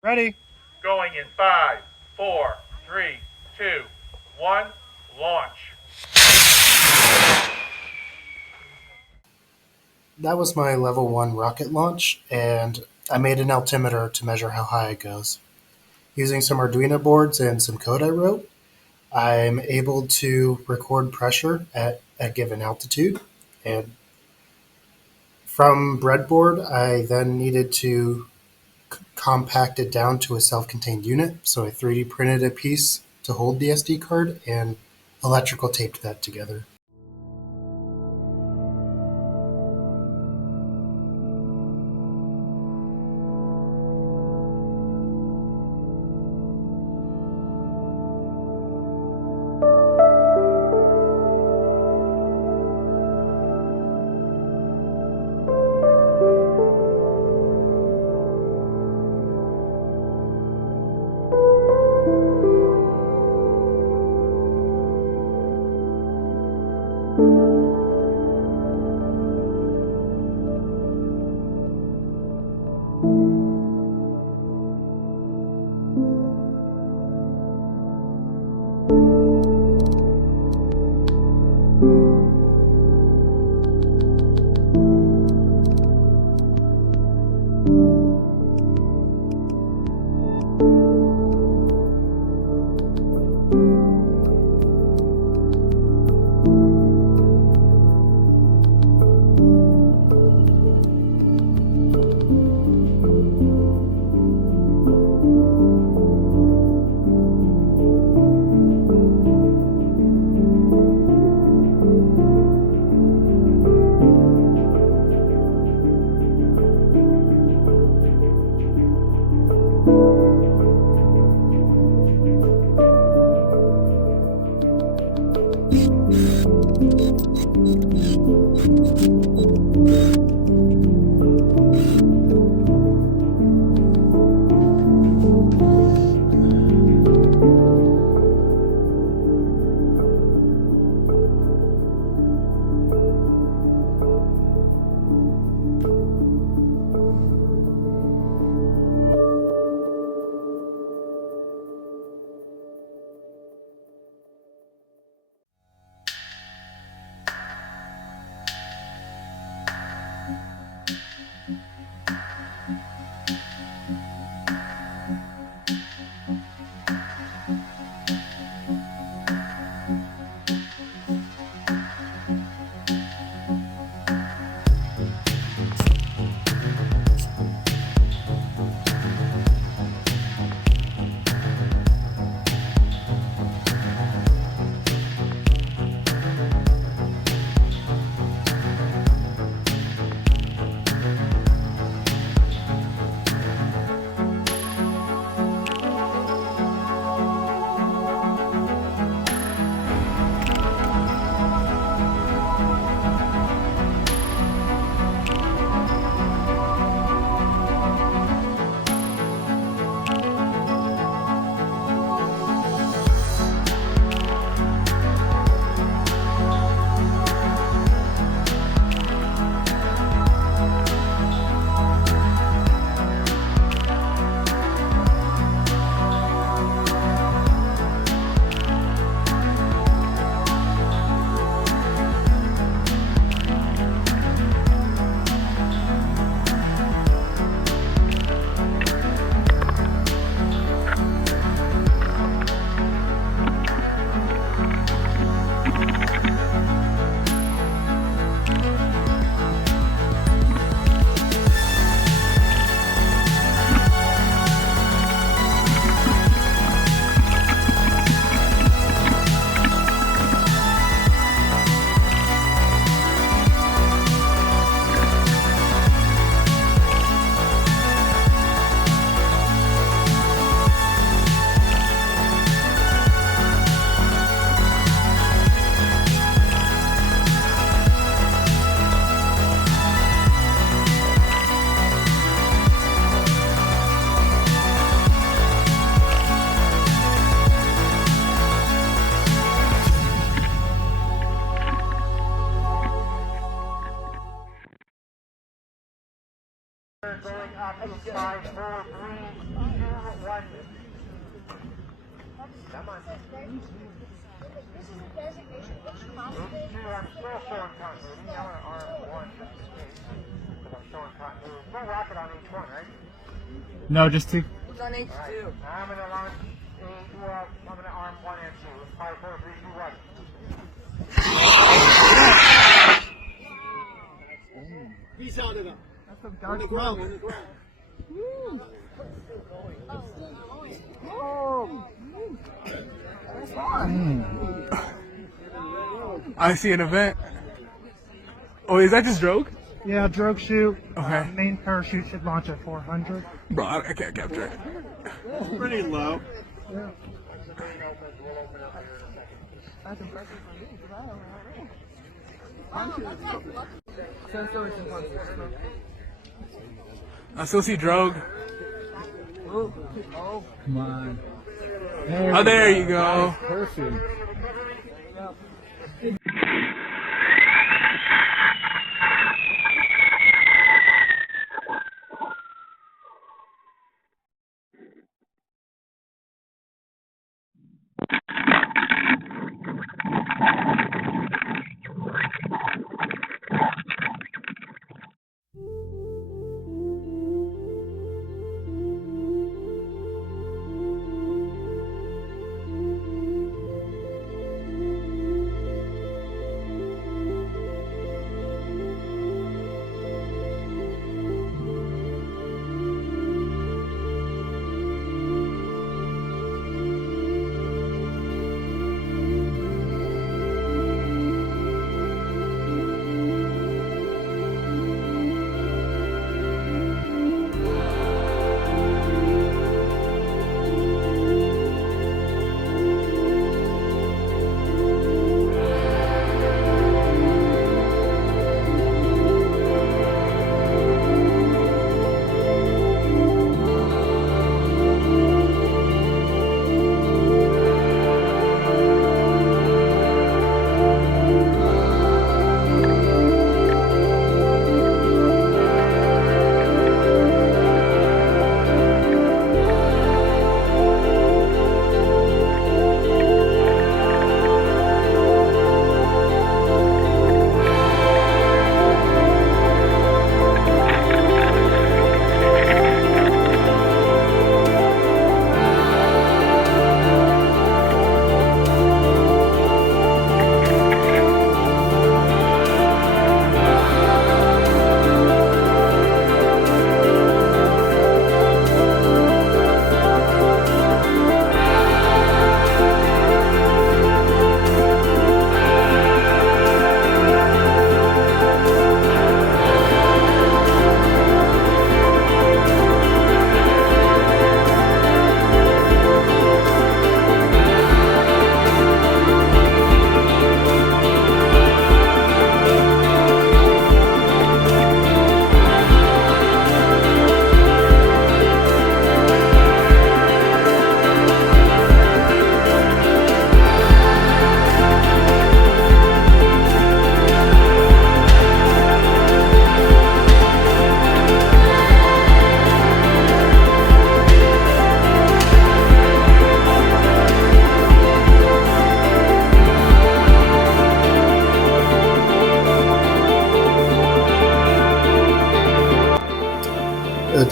Ready. Going in 5, 4, 3, 2, 1, launch. That was my level 1 rocket launch, and I made an altimeter to measure how high it goes. Using some Arduino boards and some code I wrote, I'm able to record pressure at a given altitude. And from breadboard, I then needed to compact it down to a self-contained unit. So I 3D printed a piece to hold the SD card and electrical taped that together. No, just two. It's on H2. I'm going to launch I'm going to arm 1 and 2. 5, 4, 3, 2, 1. That's some dark smoke. I see an event. Oh, is that just drogue? Yeah, drogue shoot. Okay. Main parachute should launch at 400. Bro, I can't capture it. Pretty low. I still see drogue. Come on. Oh, there you go. Perfect.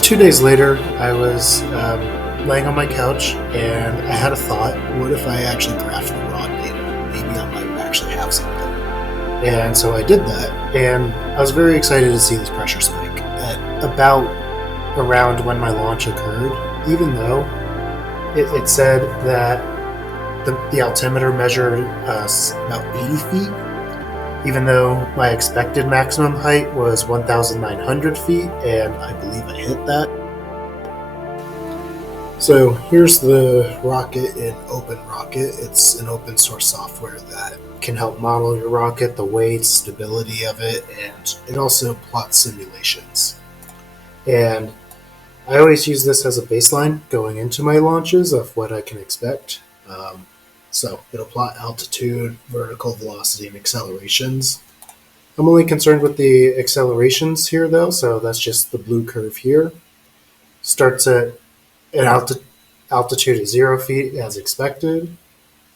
Two days later, I was laying on my couch and I had a thought. What if I actually graphed the raw data? Maybe I might actually have something. And so I did that, and I was very excited to see this pressure spike at about around when my launch occurred, even though it said that the altimeter measured about 80 feet, even though my expected maximum height was 1,900 feet, and I believe I hit that. So here's the rocket in OpenRocket. It's an open source software that can help model your rocket, the weight, stability of it, and it also plots simulations. And I always use this as a baseline going into my launches of what I can expect. So it'll plot altitude, vertical velocity, and accelerations. I'm only concerned with the accelerations here though, so that's just the blue curve here. Starts at an altitude at 0 feet as expected.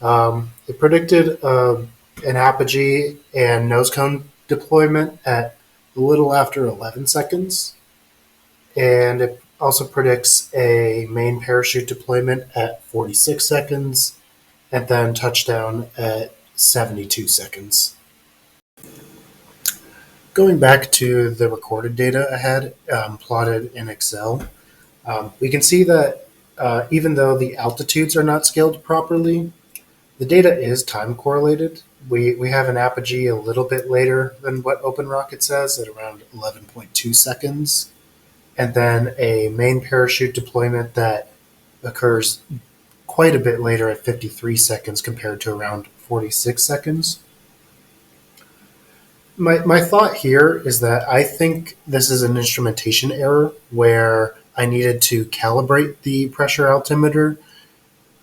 It predicted an apogee and nose cone deployment at a little after 11 seconds. And it also predicts a main parachute deployment at 46 seconds and then touchdown at 72 seconds. Going back to the recorded data ahead, plotted in Excel, we can see that even though the altitudes are not scaled properly, the data is time correlated. We have an apogee a little bit later than what OpenRocket says at around 11.2 seconds, and then a main parachute deployment that occurs quite a bit later at 53 seconds compared to around 46 seconds. My thought here is that I think this is an instrumentation error where I needed to calibrate the pressure altimeter.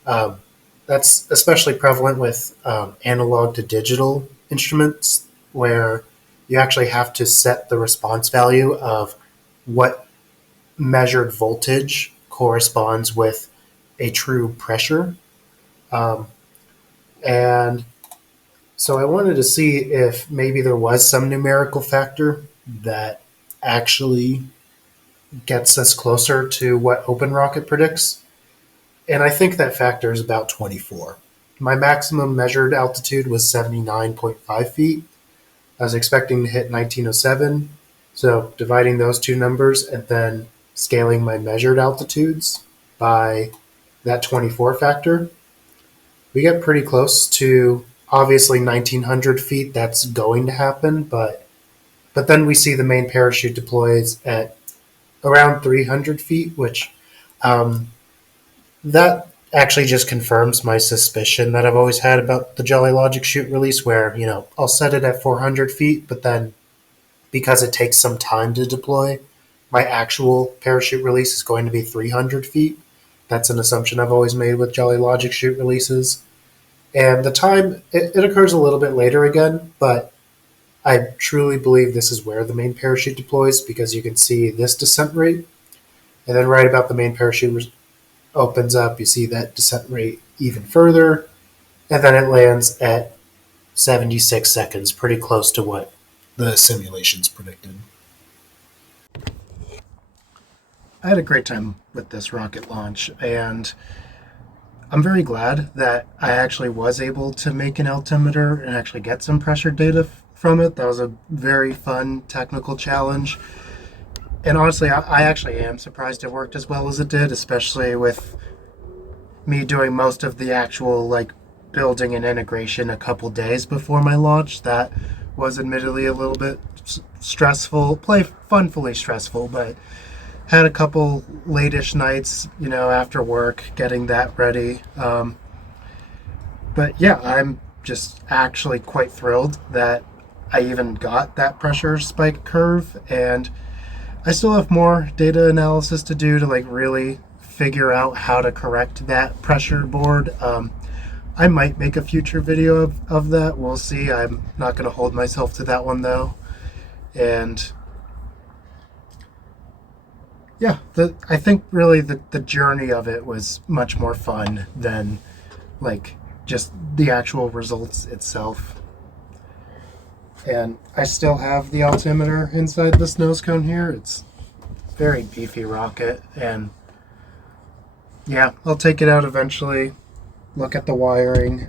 That's especially prevalent with analog to digital instruments, where you actually have to set the response value of what measured voltage corresponds with a true pressure. And so I wanted to see if maybe there was some numerical factor that actually gets us closer to what OpenRocket predicts. And I think that factor is about 24. My maximum measured altitude was 79.5 feet. I was expecting to hit 1907. So dividing those two numbers and then scaling my measured altitudes by that 24 factor, we get pretty close to obviously 1900 feet. That's going to happen, but then we see the main parachute deploys at around 300 feet, which that actually just confirms my suspicion that I've always had about the Jolly Logic chute release, where, I'll set it at 400 feet, but then because it takes some time to deploy, my actual parachute release is going to be 300 feet. That's an assumption I've always made with Jolly Logic chute releases. And the time, it occurs a little bit later again, but I truly believe this is where the main parachute deploys, because you can see this descent rate, and then right about the main parachute opens up, you see that descent rate even further, and then it lands at 76 seconds, pretty close to what the simulations predicted. I had a great time with this rocket launch, and I'm very glad that I actually was able to make an altimeter and actually get some pressure data from it. That was a very fun technical challenge. And honestly, I actually am surprised it worked as well as it did, especially with me doing most of the actual building and integration a couple days before my launch. That was admittedly a little bit stressful, funfully stressful, but had a couple late-ish nights, after work, getting that ready. But yeah, I'm just actually quite thrilled that I even got that pressure spike curve, and I still have more data analysis to do to really figure out how to correct that pressure board. I might make a future video of that. We'll see. I'm not going to hold myself to that one though. And yeah, I think really the journey of it was much more fun than just the actual results itself. And I still have the altimeter inside this nose cone here. It's a very beefy rocket, and yeah, I'll take it out eventually, look at the wiring.